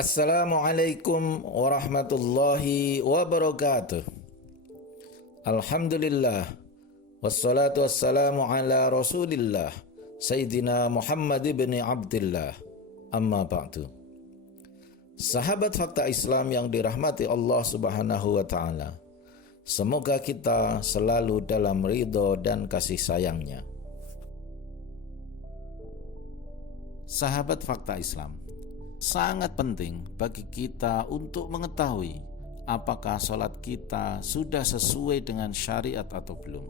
Assalamualaikum warahmatullahi wabarakatuh. Alhamdulillah, wassalatu wassalamu ala rasulillah Sayyidina Muhammad ibn Abdullah. Amma ba'du. Sahabat Fakta Islam yang dirahmati Allah subhanahu wa ta'ala, semoga kita selalu dalam ridho dan kasih sayangnya. Sahabat Fakta Islam, sangat penting bagi kita untuk mengetahui apakah sholat kita sudah sesuai dengan syariat atau belum.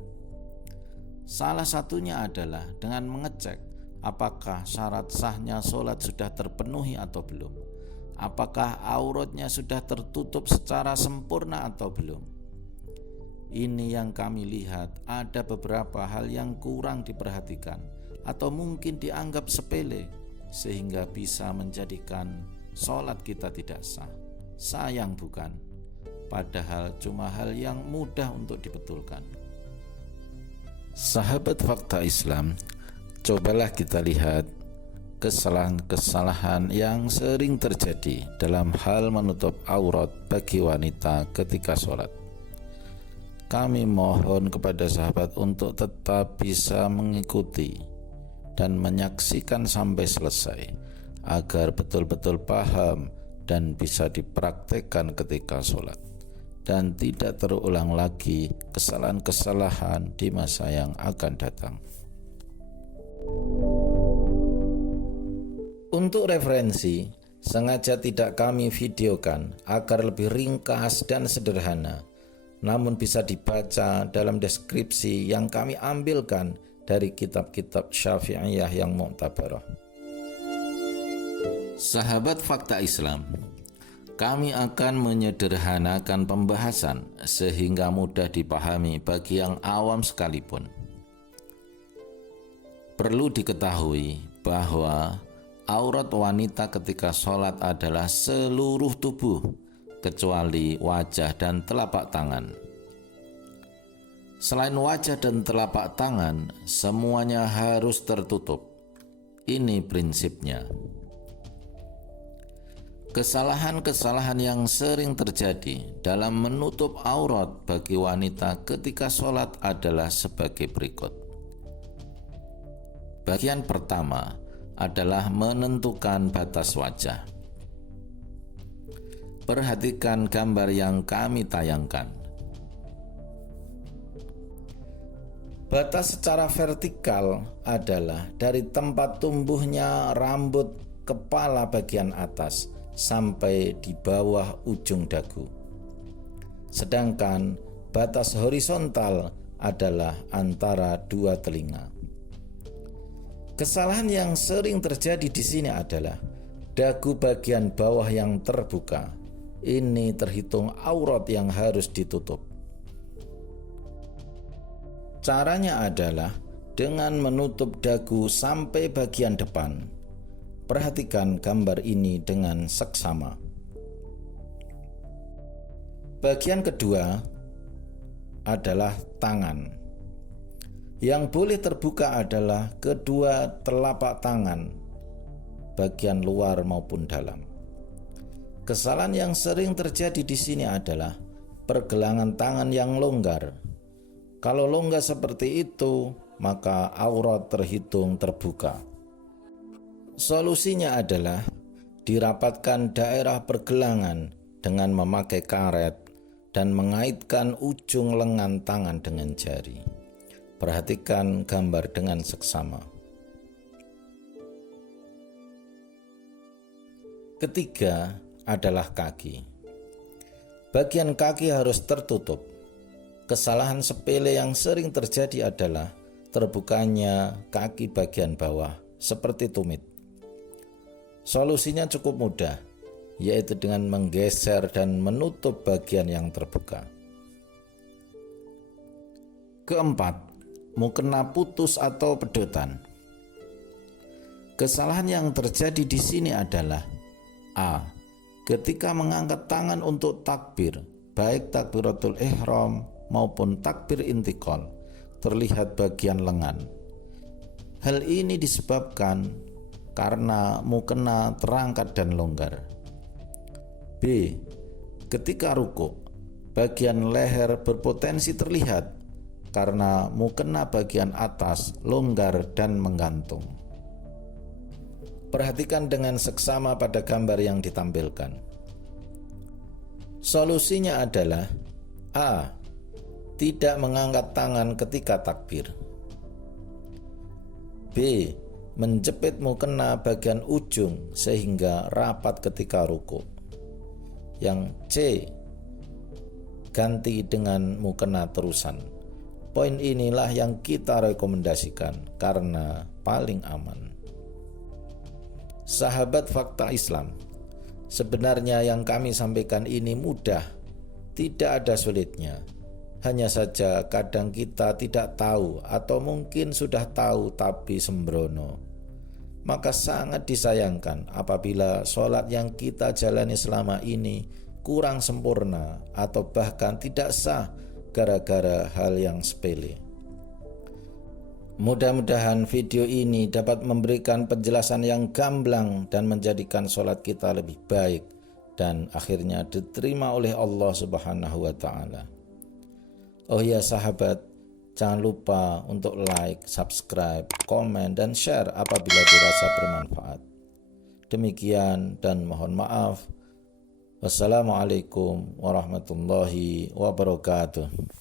Salah satunya adalah dengan mengecek apakah syarat sahnya sholat sudah terpenuhi atau belum. Apakah auratnya sudah tertutup secara sempurna atau belum. Ini yang kami lihat ada beberapa hal yang kurang diperhatikan atau mungkin dianggap sepele, sehingga bisa menjadikan sholat kita tidak sah. Sayang bukan? Padahal cuma hal yang mudah untuk dibetulkan. Sahabat Fakta Islam, cobalah kita lihat kesalahan-kesalahan yang sering terjadi dalam hal menutup aurat bagi wanita ketika sholat. Kami mohon kepada sahabat untuk tetap bisa mengikuti dan menyaksikan sampai selesai agar betul-betul paham dan bisa dipraktekkan ketika sholat dan tidak terulang lagi kesalahan-kesalahan di masa yang akan datang. Untuk referensi, sengaja tidak kami videokan agar lebih ringkas dan sederhana, namun bisa dibaca dalam deskripsi yang kami ambilkan dari kitab-kitab Syafi'iyah yang mu'tabarah. Sahabat Fakta Islam, kami akan menyederhanakan pembahasan sehingga mudah dipahami bagi yang awam sekalipun. Perlu diketahui bahwa aurat wanita ketika sholat adalah seluruh tubuh kecuali wajah dan telapak tangan. Selain wajah dan telapak tangan, semuanya harus tertutup. Ini prinsipnya. Kesalahan-kesalahan yang sering terjadi dalam menutup aurat bagi wanita ketika sholat adalah sebagai berikut. Bagian pertama adalah menentukan batas wajah. Perhatikan gambar yang kami tayangkan. Batas secara vertikal adalah dari tempat tumbuhnya rambut kepala bagian atas sampai di bawah ujung dagu. Sedangkan batas horizontal adalah antara dua telinga. Kesalahan yang sering terjadi di sini adalah dagu bagian bawah yang terbuka. Ini terhitung aurat yang harus ditutup. Caranya adalah dengan menutup dagu sampai bagian depan. Perhatikan gambar ini dengan seksama. Bagian kedua adalah tangan. Yang boleh terbuka adalah kedua telapak tangan, bagian luar maupun dalam. Kesalahan yang sering terjadi di sini adalah pergelangan tangan yang longgar. Kalau longgar seperti itu, maka aurat terhitung terbuka. Solusinya adalah dirapatkan daerah pergelangan dengan memakai karet dan mengaitkan ujung lengan tangan dengan jari. Perhatikan gambar dengan seksama. Ketiga adalah kaki. Bagian kaki harus tertutup. Kesalahan sepele yang sering terjadi adalah terbukanya kaki bagian bawah seperti tumit. Solusinya cukup mudah, yaitu dengan menggeser dan menutup bagian yang terbuka. Keempat, mukena putus atau pedotan. Kesalahan yang terjadi di sini adalah A. Ketika mengangkat tangan untuk takbir, baik takbiratul ihram maupun takbir intikal, terlihat bagian lengan. Hal ini disebabkan karena mukena terangkat dan longgar. B. Ketika rukuk, bagian leher berpotensi terlihat karena mukena bagian atas longgar dan menggantung. Perhatikan dengan seksama pada gambar yang ditampilkan. Solusinya adalah A. Tidak mengangkat tangan ketika takbir. B. Menjepit mukena bagian ujung sehingga rapat ketika rukuk. Yang C. Ganti dengan mukena terusan. Poin inilah yang kita rekomendasikan karena paling aman. Sahabat Fakta Islam, sebenarnya yang kami sampaikan ini mudah, tidak ada sulitnya. Hanya saja kadang kita tidak tahu atau mungkin sudah tahu tapi sembrono. Maka sangat disayangkan apabila sholat yang kita jalani selama ini kurang sempurna atau bahkan tidak sah gara-gara hal yang sepele. Mudah-mudahan video ini dapat memberikan penjelasan yang gamblang dan menjadikan sholat kita lebih baik dan akhirnya diterima oleh Allah Subhanahu wa Ta'ala. Oh ya sahabat, jangan lupa untuk like, subscribe, komen, dan share apabila dirasa bermanfaat. Demikian dan mohon maaf. Wassalamualaikum warahmatullahi wabarakatuh.